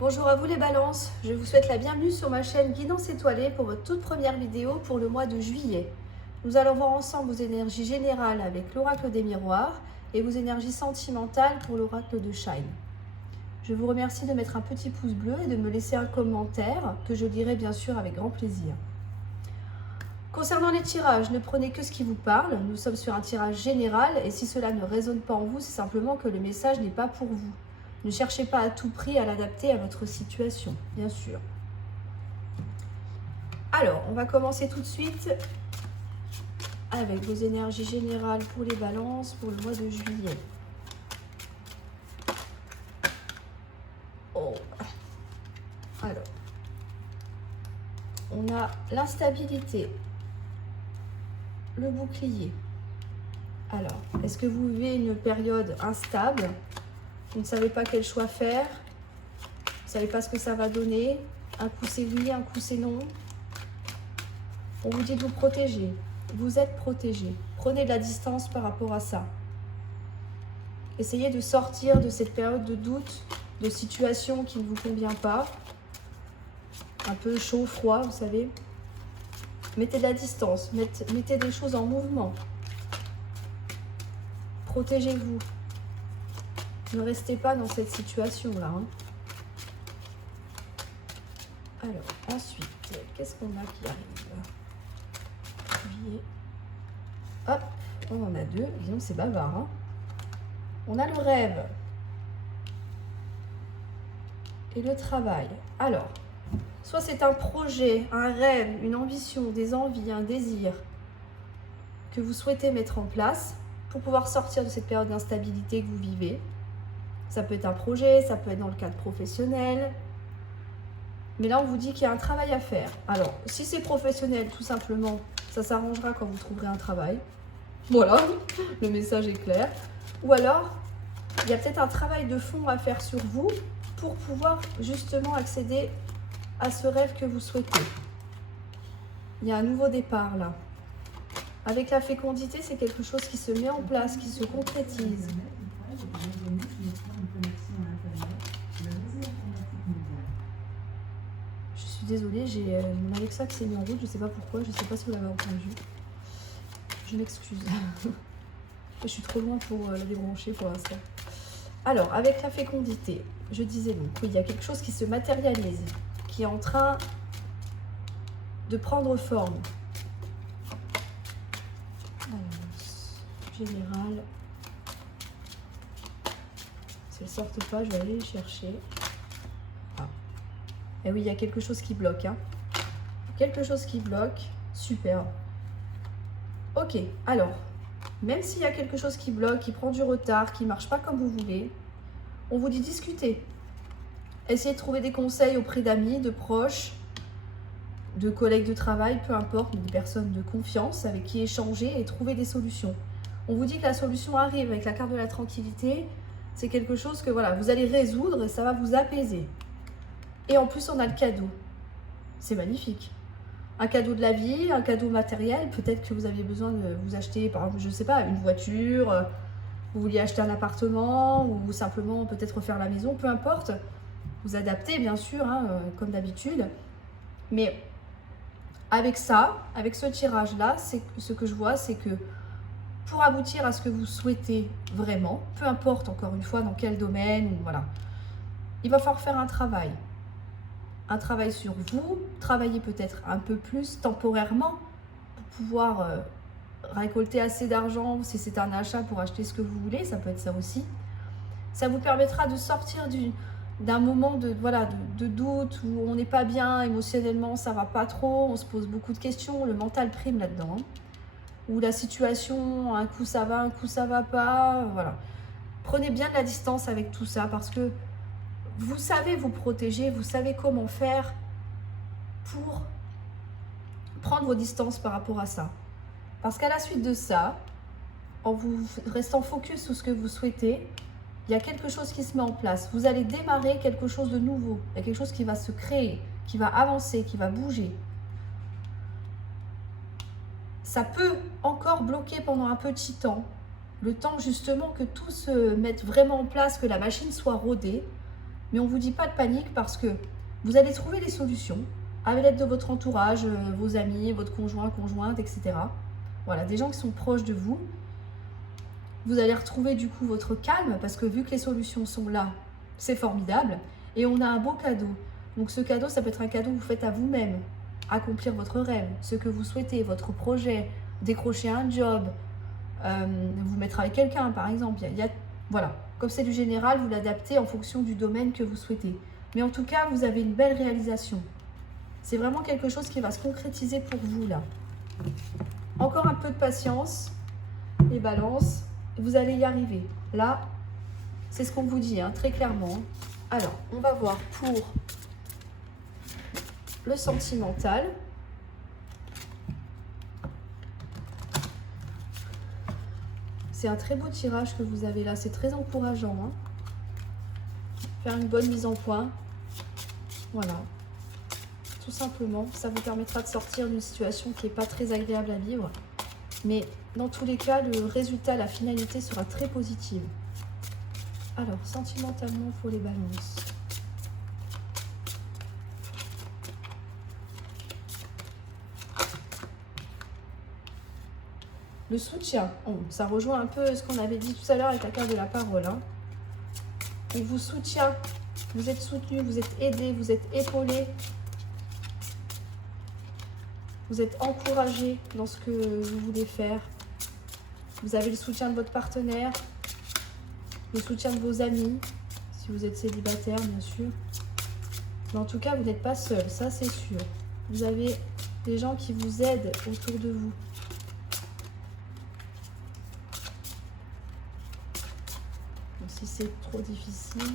Bonjour à vous les balances, je vous souhaite la bienvenue sur ma chaîne Guidance étoilée pour votre toute première vidéo pour le mois de juillet. Nous allons voir ensemble vos énergies générales avec l'oracle des miroirs et vos énergies sentimentales pour l'oracle de Shine. Je vous remercie de mettre un petit pouce bleu et de me laisser un commentaire que je lirai bien sûr avec grand plaisir. Concernant les tirages, ne prenez que ce qui vous parle, nous sommes sur un tirage général et si cela ne résonne pas en vous, c'est simplement que le message n'est pas pour vous. Ne cherchez pas à tout prix à l'adapter à votre situation, bien sûr. Alors, on va commencer tout de suite avec vos énergies générales pour les balances pour le mois de juillet. Oh. Alors, on a l'instabilité, le bouclier. Alors, est-ce que vous vivez une période instable? Vous ne savez pas quel choix faire, vous ne savez pas ce que ça va donner, un coup c'est oui, un coup c'est non. On vous dit de vous protéger, vous êtes protégé, prenez de la distance par rapport à ça. Essayez de sortir de cette période de doute, de situation qui ne vous convient pas, un peu chaud, froid, vous savez. Mettez de la distance, mettez des choses en mouvement. Protégez-vous. Ne restez pas dans cette situation-là. Alors, ensuite, qu'est-ce qu'on a qui arrive? Juillet. Hop, on en a deux. Disons, c'est bavard. On a le rêve. Et le travail. Alors, soit c'est un projet, un rêve, une ambition, des envies, un désir que vous souhaitez mettre en place pour pouvoir sortir de cette période d'instabilité que vous vivez. Ça peut être un projet, ça peut être dans le cadre professionnel. Mais là, on vous dit qu'il y a un travail à faire. Alors, si c'est professionnel, tout simplement, ça s'arrangera quand vous trouverez un travail. Voilà, le message est clair. Ou alors, il y a peut-être un travail de fond à faire sur vous pour pouvoir justement accéder à ce rêve que vous souhaitez. Il y a un nouveau départ là. Avec la fécondité, c'est quelque chose qui se met en place, qui se concrétise. Je suis désolée, j'ai mon Alexa qui s'est mis en route, je ne sais pas pourquoi, je ne sais pas si vous l'avez entendu. Je m'excuse. Je suis trop loin pour la débrancher pour l'instant. Alors, avec la fécondité, je disais donc, oui, il y a quelque chose qui se matérialise, qui est en train de prendre forme. Alors, général. Si elles ne sortent pas, je vais aller les chercher. Ah. Et oui, il y a quelque chose qui bloque. Quelque chose qui bloque. Super. Ok, alors, même s'il y a quelque chose qui bloque, qui prend du retard, qui ne marche pas comme vous voulez, on vous dit discuter. Essayez de trouver des conseils auprès d'amis, de proches, de collègues de travail, peu importe, des personnes de confiance avec qui échanger et trouver des solutions. On vous dit que la solution arrive avec la carte de la tranquillité. C'est quelque chose que voilà, vous allez résoudre et ça va vous apaiser. Et en plus, on a le cadeau. C'est magnifique. Un cadeau de la vie, un cadeau matériel. Peut-être que vous aviez besoin de vous acheter, par exemple, je ne sais pas, une voiture, vous vouliez acheter un appartement ou simplement peut-être refaire la maison, peu importe. Vous adaptez, bien sûr, comme d'habitude. Mais avec ça, avec ce tirage-là, ce que je vois, c'est que pour aboutir à ce que vous souhaitez vraiment, peu importe encore une fois dans quel domaine, voilà, il va falloir faire un travail. Un travail sur vous, travailler peut-être un peu plus temporairement pour pouvoir récolter assez d'argent si c'est un achat pour acheter ce que vous voulez, ça peut être ça aussi. Ça vous permettra de sortir d'un moment de doute où on n'est pas bien émotionnellement, ça va pas trop, on se pose beaucoup de questions, le mental prime là-dedans. Où la situation, un coup ça va, un coup ça va pas, voilà. Prenez bien de la distance avec tout ça parce que vous savez vous protéger, vous savez comment faire pour prendre vos distances par rapport à ça. Parce qu'à la suite de ça, en vous restant focus sur ce que vous souhaitez, il y a quelque chose qui se met en place. Vous allez démarrer quelque chose de nouveau. Il y a quelque chose qui va se créer, qui va avancer, qui va bouger. Ça peut encore bloquer pendant un petit temps, le temps justement que tout se mette vraiment en place, que la machine soit rodée. Mais on ne vous dit pas de panique parce que vous allez trouver les solutions avec l'aide de votre entourage, vos amis, votre conjoint, conjointe, etc. Voilà, des gens qui sont proches de vous. Vous allez retrouver du coup votre calme parce que vu que les solutions sont là, c'est formidable. Et on a un beau cadeau. Donc ce cadeau, ça peut être un cadeau que vous faites à vous-même. Accomplir votre rêve, ce que vous souhaitez, votre projet, décrocher un job, vous mettre avec quelqu'un par exemple. Voilà, comme c'est du général, vous l'adaptez en fonction du domaine que vous souhaitez. Mais en tout cas, vous avez une belle réalisation. C'est vraiment quelque chose qui va se concrétiser pour vous là. Encore un peu de patience, les balances, vous allez y arriver. Là, c'est ce qu'on vous dit, hein, très clairement. Alors, on va voir pour le sentimental. C'est un très beau tirage que vous avez là, c'est très encourageant. Hein. Faire une bonne mise en point. Voilà. Tout simplement, ça vous permettra de sortir d'une situation qui n'est pas très agréable à vivre. Mais dans tous les cas, le résultat, la finalité sera très positive. Alors, sentimentalement pour les balances. Le soutien, ça rejoint un peu ce qu'on avait dit tout à l'heure avec la carte de la parole. Hein. On vous soutient, vous êtes soutenu, vous êtes aidé, vous êtes épaulé. Vous êtes encouragé dans ce que vous voulez faire. Vous avez le soutien de votre partenaire, le soutien de vos amis, si vous êtes célibataire bien sûr. Mais en tout cas, vous n'êtes pas seul, ça c'est sûr. Vous avez des gens qui vous aident autour de vous. Donc, si c'est trop difficile...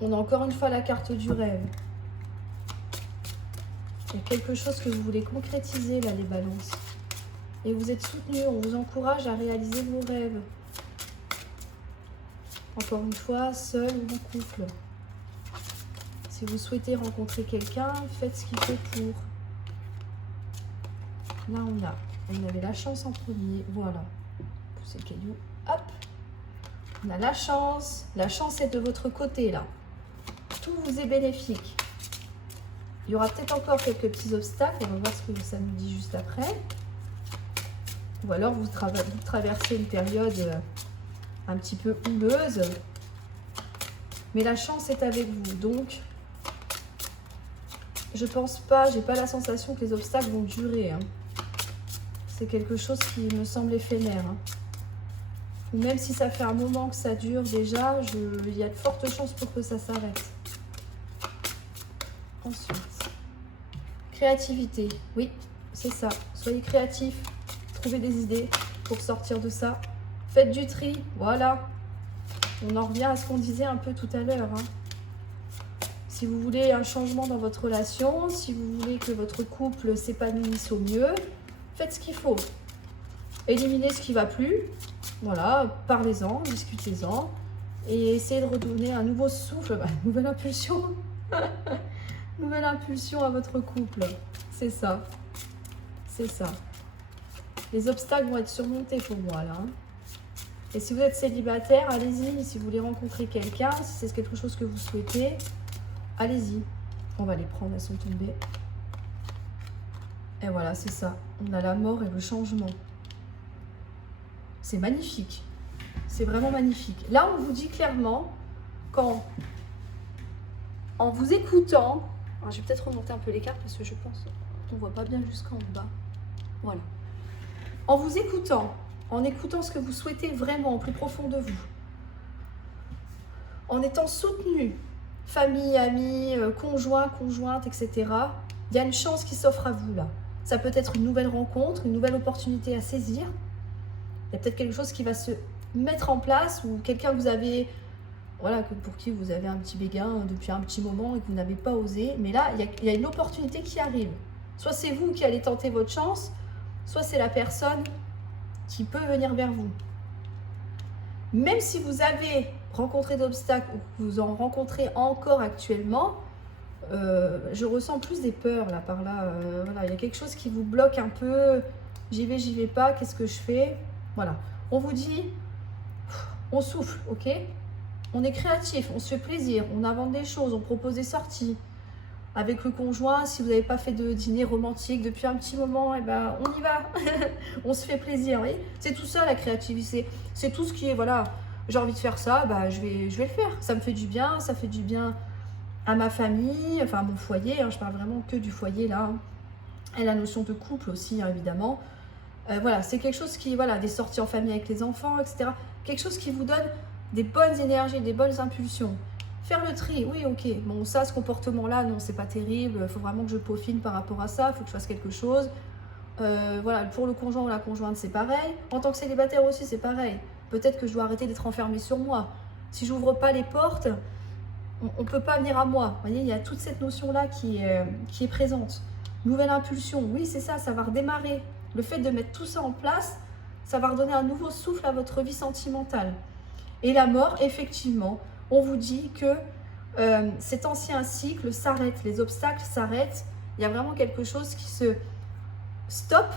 On a encore une fois la carte du rêve. Il y a quelque chose que vous voulez concrétiser là, les balances. Et vous êtes soutenu, on vous encourage à réaliser vos rêves. Encore une fois, seul ou en couple. Si vous souhaitez rencontrer quelqu'un, faites ce qu'il faut pour. Là, on avait la chance en premier. Voilà. Poussez le caillou. Hop. On a la chance. La chance est de votre côté, là. Tout vous est bénéfique. Il y aura peut-être encore quelques petits obstacles. On va voir ce que ça nous dit juste après. Ou alors vous traversez une période un petit peu houleuse. Mais la chance est avec vous. Donc, je pense pas, j'ai pas la sensation que les obstacles vont durer. Hein. C'est quelque chose qui me semble éphémère. Hein. Ou même si ça fait un moment que ça dure déjà, il y a de fortes chances pour que ça s'arrête. Ensuite, créativité. Oui, c'est ça. Soyez créatif. Trouvez des idées pour sortir de ça. Faites du tri. Voilà. On en revient à ce qu'on disait un peu tout à l'heure. Hein. Si vous voulez un changement dans votre relation, si vous voulez que votre couple s'épanouisse au mieux, faites ce qu'il faut. Éliminez ce qui ne va plus. Voilà, parlez-en, discutez-en. Et essayez de redonner un nouveau souffle, une nouvelle impulsion. Nouvelle impulsion à votre couple. C'est ça. C'est ça. Les obstacles vont être surmontés pour moi, là. Hein. Et si vous êtes célibataire, allez-y. Si vous voulez rencontrer quelqu'un, si c'est quelque chose que vous souhaitez, allez-y. On va les prendre, elles sont tombées. Et voilà, c'est ça. On a la mort et le changement. C'est magnifique. C'est vraiment magnifique. Là, on vous dit clairement, en vous écoutant... Alors, je vais peut-être remonter un peu les cartes parce que je pense qu'on ne voit pas bien jusqu'en bas. Voilà. En vous écoutant, en écoutant ce que vous souhaitez vraiment au plus profond de vous, en étant soutenu, famille, amis, conjoint, conjointe, etc., il y a une chance qui s'offre à vous là. Ça peut être une nouvelle rencontre, une nouvelle opportunité à saisir. Il y a peut-être quelque chose qui va se mettre en place ou quelqu'un que vous avez... Voilà, pour qui vous avez un petit béguin depuis un petit moment et que vous n'avez pas osé. Mais là, il y a une opportunité qui arrive. Soit c'est vous qui allez tenter votre chance, soit c'est la personne qui peut venir vers vous. Même si vous avez rencontré d'obstacles ou que vous en rencontrez encore actuellement, je ressens plus des peurs là, par là. Voilà, il y a quelque chose qui vous bloque un peu. J'y vais pas, qu'est-ce que je fais? Voilà. On vous dit, on souffle, ok? on est créatif, on se fait plaisir, on invente des choses, on propose des sorties. Avec le conjoint, si vous n'avez pas fait de dîner romantique depuis un petit moment, eh ben, on y va. On se fait plaisir, vous voyez. C'est tout ça la créativité. C'est tout ce qui est, voilà, j'ai envie de faire ça, bah, je vais le faire. Ça me fait du bien, ça fait du bien à ma famille, enfin à mon foyer. Hein, je parle vraiment que du foyer là. Hein. Et la notion de couple aussi, hein, évidemment. Voilà, c'est quelque chose qui, voilà, des sorties en famille avec les enfants, etc. Quelque chose qui vous donne des bonnes énergies, des bonnes impulsions. Faire le tri, oui, ok. Bon, ça, ce comportement-là, non, c'est pas terrible. Il faut vraiment que je peaufine par rapport à ça. Il faut que je fasse quelque chose. Voilà, pour le conjoint ou la conjointe, c'est pareil. En tant que célibataire aussi, c'est pareil. Peut-être que je dois arrêter d'être enfermée sur moi. Si j'ouvre pas les portes, on ne peut pas venir à moi. Vous voyez, il y a toute cette notion-là qui est présente. Nouvelle impulsion, oui, c'est ça, ça va redémarrer. Le fait de mettre tout ça en place, ça va redonner un nouveau souffle à votre vie sentimentale. Et la mort, effectivement, on vous dit que cet ancien cycle s'arrête, les obstacles s'arrêtent. Il y a vraiment quelque chose qui se stoppe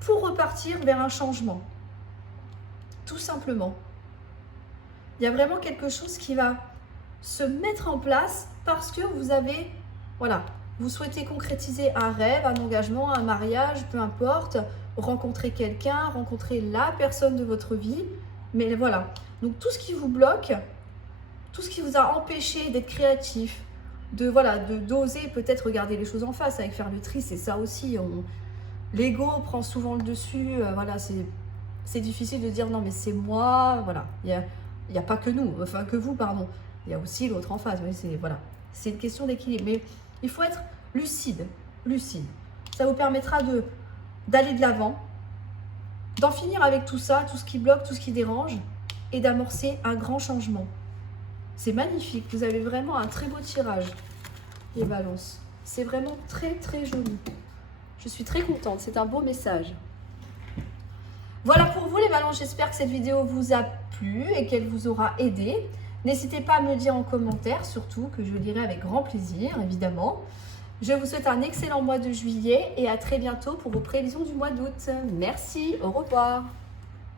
pour repartir vers un changement. Tout simplement. Il y a vraiment quelque chose qui va se mettre en place parce que vous avez, voilà, vous souhaitez concrétiser un rêve, un engagement, un mariage, peu importe, rencontrer quelqu'un, rencontrer la personne de votre vie. Mais voilà, donc tout ce qui vous bloque, tout ce qui vous a empêché d'être créatif, d'oser peut-être regarder les choses en face avec faire le tri, c'est ça aussi. L'ego prend souvent le dessus, voilà, c'est difficile de dire non mais c'est moi, voilà. Il y a pas que nous, enfin que vous, pardon. Il y a aussi l'autre en face, c'est une question d'équilibre. Mais il faut être lucide. Ça vous permettra d'aller de l'avant, d'en finir avec tout ça, tout ce qui bloque, tout ce qui dérange, et d'amorcer un grand changement. C'est magnifique, vous avez vraiment un très beau tirage, les balances. C'est vraiment très très joli. Je suis très contente, c'est un beau message. Voilà pour vous les balances, j'espère que cette vidéo vous a plu et qu'elle vous aura aidé. N'hésitez pas à me le dire en commentaire, surtout que je lirai avec grand plaisir, évidemment. Je vous souhaite un excellent mois de juillet et à très bientôt pour vos prévisions du mois d'août. Merci, au revoir.